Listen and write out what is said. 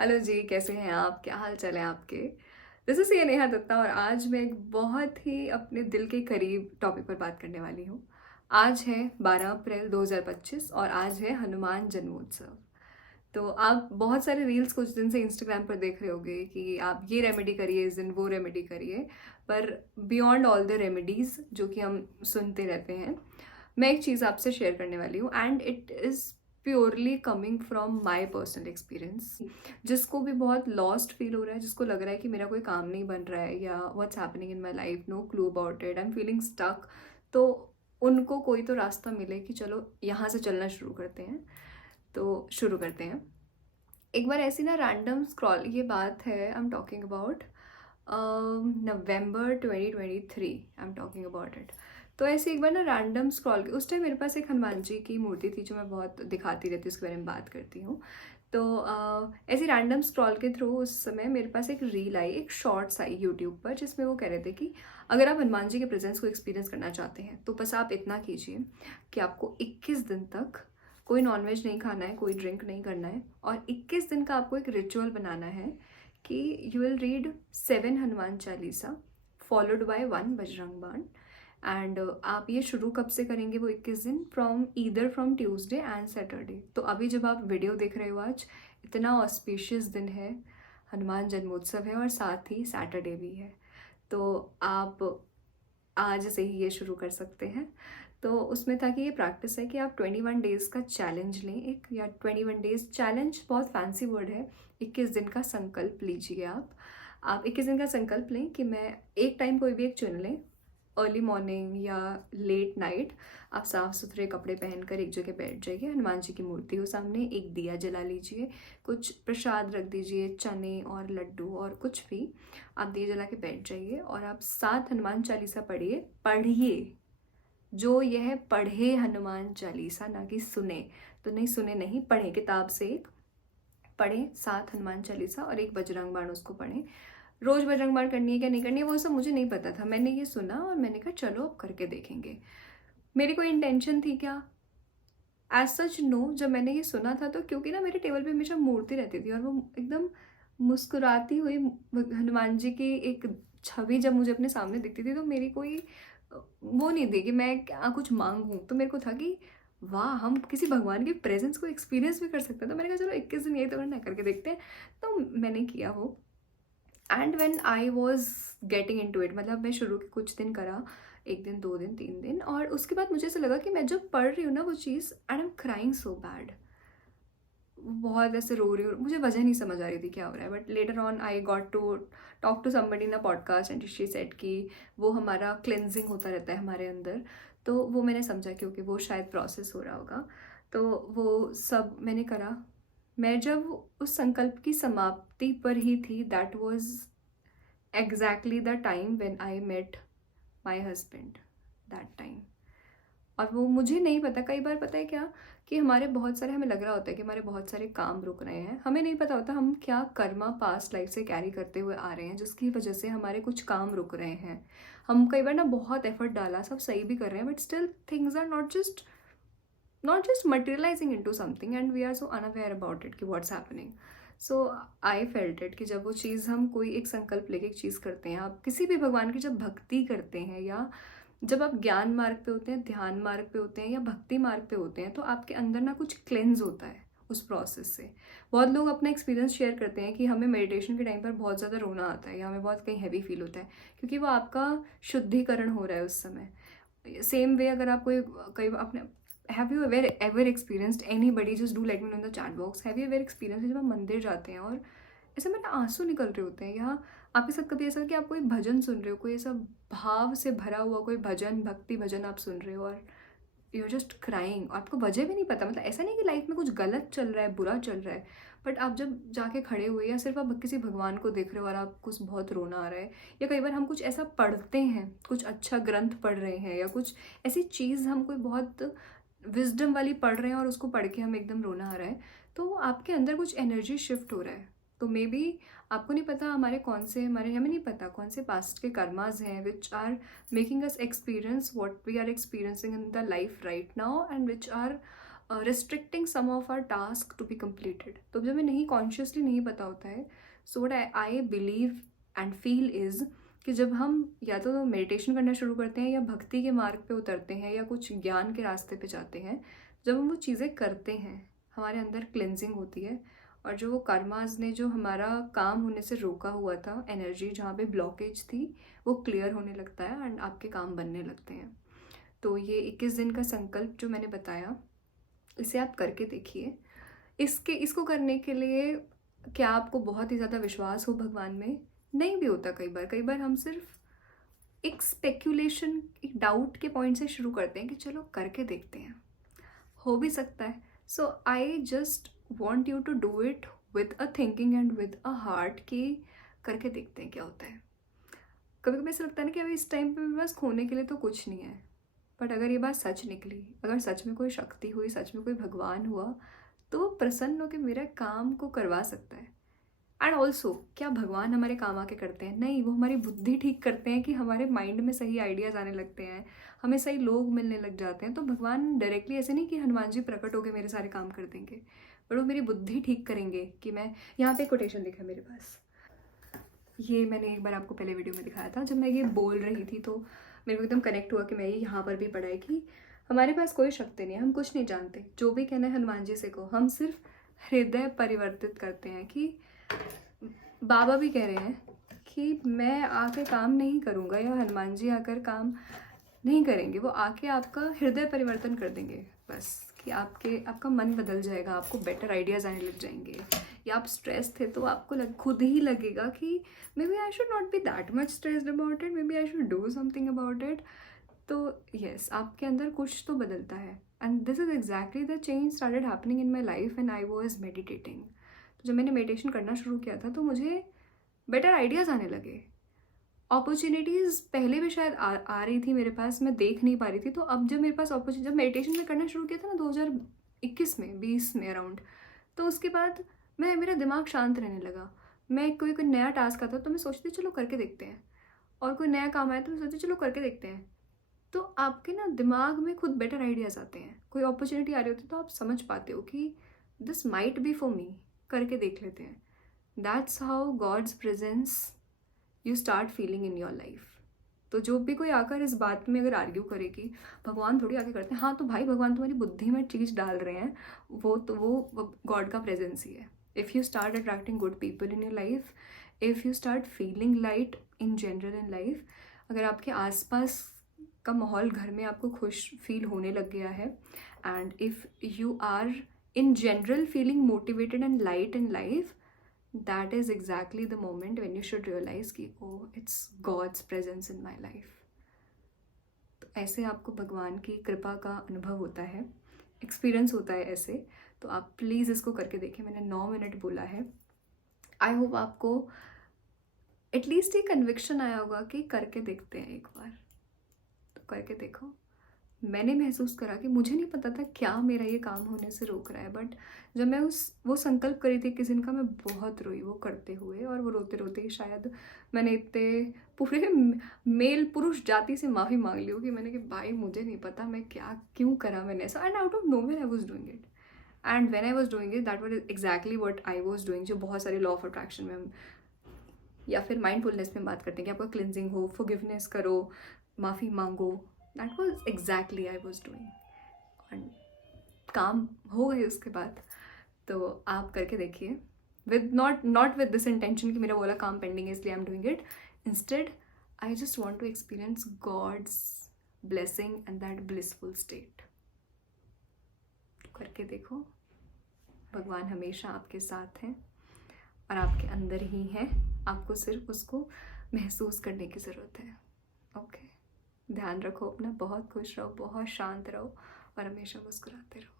Hello जी, कैसे हैं आप? क्या हाल चाल है आपके? दिस इज़ ये नेहा दत्ता और आज मैं एक बहुत ही अपने दिल के करीब टॉपिक पर बात करने वाली हूँ। आज है 12 अप्रैल 2025 और आज है हनुमान जन्मोत्सव। तो आप बहुत सारे रील्स कुछ दिन से इंस्टाग्राम पर देख रहे होंगे कि आप ये रेमेडी करिए, इस दिन वो रेमेडी करिए। पर बियॉन्ड ऑल द रेमेडीज़ जो कि हम सुनते रहते हैं, मैं एक चीज़ आपसे शेयर करने वाली हूँ and it is purely coming from my personal experience. जिसको भी बहुत लॉस्ट फील हो रहा है, जिसको लग रहा है कि मेरा कोई काम नहीं बन रहा है या what's happening in my life, no clue about it, I am feeling stuck, तो उनको कोई तो रास्ता मिले कि चलो यहाँ से चलना शुरू करते हैं। तो शुरू करते हैं। एक बार ऐसी ना रैंडम स्क्रॉल, ये बात है I am talking about November 2023, I am talking about it. तो ऐसे एक बार ना रैंडम स्क्रॉल, उस टाइम मेरे पास एक हनुमान जी की मूर्ति थी जो मैं बहुत दिखाती रहती हूँ, उसके बारे में बात करती हूँ। तो ऐसी रैंडम स्क्रॉल के थ्रू उस समय मेरे पास एक रील आई, एक शॉर्ट्स आई यूट्यूब पर, जिसमें वो कह रहे थे कि अगर आप हनुमान जी के प्रेजेंस को एक्सपीरियंस करना चाहते हैं तो बस आप इतना कीजिए कि आपको 21 दिन तक कोई नॉनवेज नहीं खाना है, कोई ड्रिंक नहीं करना है, और 21 दिन का आपको एक रिचुअल बनाना है कि you will read 7 Hanuman Chalisa followed by 1 Bajrang बाण। एंड आप ये शुरू कब से करेंगे वो 21 दिन, फ्रॉम ट्यूसडे एंड सैटरडे। तो अभी जब आप वीडियो देख रहे हो, आज इतना ऑस्पिशियस दिन है, हनुमान जन्मोत्सव है और साथ ही सैटरडे भी है। तो आप आज से ही ये शुरू कर सकते हैं। तो उसमें था कि ये प्रैक्टिस है कि आप 21 डेज़ का चैलेंज लें एक, या 21 डेज़ चैलेंज बहुत फैंसी वर्ड है, 21 दिन का संकल्प लीजिए आप 21 दिन का संकल्प लें कि मैं एक टाइम कोई भी एक चुन लें, अर्ली मॉर्निंग या लेट नाइट। आप साफ़ सुथरे कपड़े पहनकर एक जगह बैठ जाइए, हनुमान जी की मूर्ति हो सामने, एक दिया जला लीजिए, कुछ प्रसाद रख दीजिए, चने और लड्डू और कुछ भी, आप दिए जला के बैठ जाइए और आप 7 हनुमान चालीसा पढ़िए। जो यह पढ़े हनुमान चालीसा, ना कि सुने, तो नहीं सुने नहीं, पढ़े, किताब से एक पढ़ें 7 हनुमान चालीसा और एक बजरंग बाण उसको पढ़ें। रोज़ बजरंग बाण करनी है क्या नहीं करनी है वो सब मुझे नहीं पता था, मैंने ये सुना और मैंने कहा चलो अब करके देखेंगे। मेरी कोई इंटेंशन थी क्या? As such no. जब मैंने ये सुना था तो क्योंकि ना मेरे टेबल पे हमेशा मूर्ति रहती थी और वो एकदम मुस्कुराती हुई हनुमान जी की एक छवि जब मुझे अपने सामने दिखती थी, तो मेरी कोई वो नहीं थी कि मैं क्या कुछ मांगूं। तो मेरे को था कि वाह, हम किसी भगवान के प्रेजेंस को एक्सपीरियंस भी कर सकते हैं। तो मैंने कहा चलो 21 दिन यही तो करना है, करके देखते हैं। तो मैंने किया वो, and when I was getting into it, मतलब मैं शुरू के कुछ दिन करा, 1 दिन 2 दिन 3 दिन, और उसके बाद मुझे ऐसा लगा कि मैं जब पढ़ रही हूँ ना वो चीज़, and I am crying so bad, बहुत ऐसे रो रही हूँ, मुझे वजह नहीं समझ आ रही थी क्या हो रहा है। But later on I got to talk to somebody in a podcast and she said कि वो हमारा क्लेंजिंग होता रहता है हमारे अंदर। तो वो मैंने समझा क्योंकि वो शायद प्रोसेस हो रहा होगा। तो वो सब मैंने करा। मैं जब उस संकल्प की समाप्ति पर ही थी, that was exactly the time when I met my husband, that time. और वो मुझे नहीं पता, कई बार पता है क्या, कि हमारे बहुत सारे, हमें लग रहा होता है कि हमारे बहुत सारे काम रुक रहे हैं, हमें नहीं पता होता हम क्या कर्मा पास्ट लाइफ से कैरी करते हुए आ रहे हैं जिसकी वजह से हमारे कुछ काम रुक रहे हैं। हम कई बार ना बहुत एफर्ट डाला, सब सही भी कर रहे हैं, but still things are not just materializing into something and we are so unaware about it कि what's happening. So I felt it कि जब वो चीज़, हम कोई एक संकल्प लेके एक चीज़ करते हैं, आप किसी भी भगवान की जब भक्ति करते हैं, या जब आप ज्ञान मार्ग पे होते हैं, ध्यान मार्ग पे होते हैं, या भक्ति मार्ग पे होते हैं, तो आपके अंदर ना कुछ क्लेंज होता है उस प्रोसेस से। बहुत लोग अपना एक्सपीरियंस शेयर करते हैं कि हमें मेडिटेशन के टाइम पर बहुत ज़्यादा रोना आता है या हमें बहुत कहीं हैवी फील होता है, क्योंकि वो आपका शुद्धिकरण हो रहा है उस समय। सेम वे अगर आप कोई, कई अपने, have you ever experienced, anybody just do let me know in the chat box, have you ever experience जब आप मंदिर जाते हैं और ऐसे मेरे आंसू निकल रहे होते हैं, या आपके साथ कभी ऐसा कि आप कोई भजन सुन रहे हो, कोई ऐसा भाव से भरा हुआ कोई भजन, भक्ति भजन आप सुन रहे हो और यू जस्ट क्राइंग, आपको वजह भी नहीं पता, मतलब ऐसा नहीं कि लाइफ में कुछ गलत चल रहा है, बुरा चल रहा है, बट आप जब जाके खड़े हुए, या सिर्फ आप किसी भगवान को देख रहे हो और आपको बहुत रोना आ रहा है, या कई बार हम कुछ ऐसा पढ़ते हैं, कुछ अच्छा ग्रंथ पढ़ रहे हैं, या कुछ ऐसी चीज़ हम कोई बहुत विजडम वाली पढ़ रहे हैं और उसको पढ़ के हमें एकदम रोना आ रहा है, तो आपके अंदर कुछ एनर्जी शिफ्ट हो रहा है। तो मे बी आपको नहीं पता हमारे कौन से, हमें नहीं पता कौन से पास्ट के कर्माज हैं which are making us experience what we are experiencing in the life right now, and which are restricting some of our task to be completed. तो जब मैं नहीं कॉन्शियसली नहीं पता होता है, so what I believe and feel is कि जब हम या तो मेडिटेशन करना शुरू करते हैं या भक्ति के मार्ग पे उतरते हैं या कुछ ज्ञान के रास्ते पे जाते हैं, जब हम वो चीज़ें करते हैं हमारे अंदर क्लिनजिंग होती है, और जो वो कर्माज ने जो हमारा काम होने से रोका हुआ था, एनर्जी जहाँ पे ब्लॉकेज थी, वो क्लियर होने लगता है एंड आपके काम बनने लगते हैं। तो ये 21 दिन का संकल्प जो मैंने बताया, इसे आप करके देखिए। इसको करने के लिए क्या आपको बहुत ही ज़्यादा विश्वास हो भगवान में? नहीं भी होता। कई बार हम सिर्फ एक स्पेक्यूलेशन, एक डाउट के पॉइंट से शुरू करते हैं कि चलो करके देखते हैं, हो भी सकता है। So I just want you to do it with a thinking and with a heart कि करके देखते हैं क्या होता है। कभी कभी ऐसा लगता है ना कि अभी इस टाइम पे मेरे पास खोने के लिए तो कुछ नहीं है, बट अगर ये बात सच निकली, अगर सच में कोई शक्ति हुई, सच में कोई भगवान हुआ, तो वो प्रसन्न होकर मेरे काम को करवा सकता है। एंड ऑल्सो क्या भगवान हमारे काम आके करते हैं? नहीं, वो हमारी बुद्धि ठीक करते हैं कि हमारे माइंड में सही आइडियाज़ आने लगते हैं, हमें सही लोग मिलने लग जाते हैं। तो भगवान डायरेक्टली ऐसे नहीं कि हनुमान जी प्रकट होकर मेरे सारे काम कर देंगे, बट वो मेरी बुद्धि ठीक करेंगे कि मैं, यहाँ पे कोटेशन लिखा है मेरे पास, ये मैंने एक बार आपको पहले वीडियो में दिखाया था। जब मैं ये बोल रही थी तो मेरे को एकदम कनेक्ट हुआ कि मैं ये यहाँ पर भी पढ़ा है कि हमारे पास कोई शक्ति नहीं है, हम कुछ नहीं जानते। जो भी कहना है हनुमान जी से को, हम सिर्फ हृदय परिवर्तित करते हैं। कि बाबा भी कह रहे हैं कि मैं आके काम नहीं करूँगा या हनुमान जी आकर काम नहीं करेंगे, वो आके आपका हृदय परिवर्तन कर देंगे बस। कि आपका मन बदल जाएगा, आपको बेटर आइडियाज़ आने लग जाएंगे। या आप स्ट्रेस थे तो आपको खुद ही लगेगा कि maybe I should not be that much stressed about it, maybe I should do something about it. तो यस, आपके अंदर कुछ तो बदलता है। And this is exactly the change started happening in my life and I was meditating. तो जब मैंने मेडिटेशन करना शुरू किया था तो मुझे बेटर आइडियाज़ आने लगे। अपॉर्चुनिटीज़ पहले भी शायद आ रही थी मेरे पास, मैं देख नहीं पा रही थी। तो अब जब मेरे पास जब मेडिटेशन में करना शुरू किया था ना 2021 में, 20 में अराउंड, तो उसके बाद मेरा दिमाग शांत रहने लगा। मैं कोई नया टास्क आता तो मैं सोचती चलो करके देखते हैं, और कोई नया काम आया तो मैं सोचती चलो करके देखते हैं। तो आपके ना दिमाग में खुद बेटर आइडियाज़ आते हैं। कोई अपॉर्चुनिटी आ रही होती है तो आप समझ पाते हो कि this might be for me, करके देख लेते हैं। That's how God's presence you start feeling in your life. तो जो भी कोई आकर इस बात में अगर आर्ग्यू करे कि भगवान थोड़ी आके करते हैं, हाँ तो भाई भगवान तुम्हारी बुद्धि में चीज़ डाल रहे हैं, वो गॉड का प्रेजेंस ही है। If you start attracting good people in your life, if you start feeling light in general in life, अगर आपके आसपास का माहौल घर में आपको खुश फील होने लग गया है, and if you are in general feeling motivated and light in life, that is exactly the moment when you should realize कि oh, it's God's presence in my life। तो ऐसे आपको भगवान की कृपा का अनुभव होता है, एक्सपीरियंस होता है ऐसे। तो आप प्लीज़ इसको करके देखें। मैंने 9 मिनट बोला है। आई होप आपको एटलीस्ट ये कन्विक्शन आया होगा कि करके देखते हैं एक बार। तो करके देखो। मैंने महसूस करा कि मुझे नहीं पता था क्या मेरा ये काम होने से रोक रहा है, बट जब मैं वो संकल्प करी थी किसी दिन का, मैं बहुत रोई वो करते हुए। और वो रोते रोते ही शायद मैंने इतने पूरे मेल पुरुष जाति से माफ़ी मांग ली हो कि मैंने कि भाई मुझे नहीं पता मैं क्यों करा मैंने ऐसा, and out of nowhere I was doing it. And when I was doing it that was exactly what I was doing. जो बहुत सारे लॉ ऑफ अट्रैक्शन में हम या फिर माइंडफुलनेस में बात करते हैं कि आपका क्लिनजिंग हो, फॉरगिवनेस करो, माफ़ी मांगो, that was exactly I was doing. And काम हो गए उसके बाद। तो आप करके देखिए with not with this intention कि मेरा वाला काम पेंडिंग है इसलिए I am doing it. Instead I just want to experience God's blessing and that blissful state. करके देखो, भगवान हमेशा आपके साथ हैं और आपके अंदर ही हैं, आपको सिर्फ उसको महसूस करने की ज़रूरत है। ओके, ध्यान रखो अपना, बहुत खुश रहो, बहुत शांत रहो और हमेशा मुस्कुराते रहो।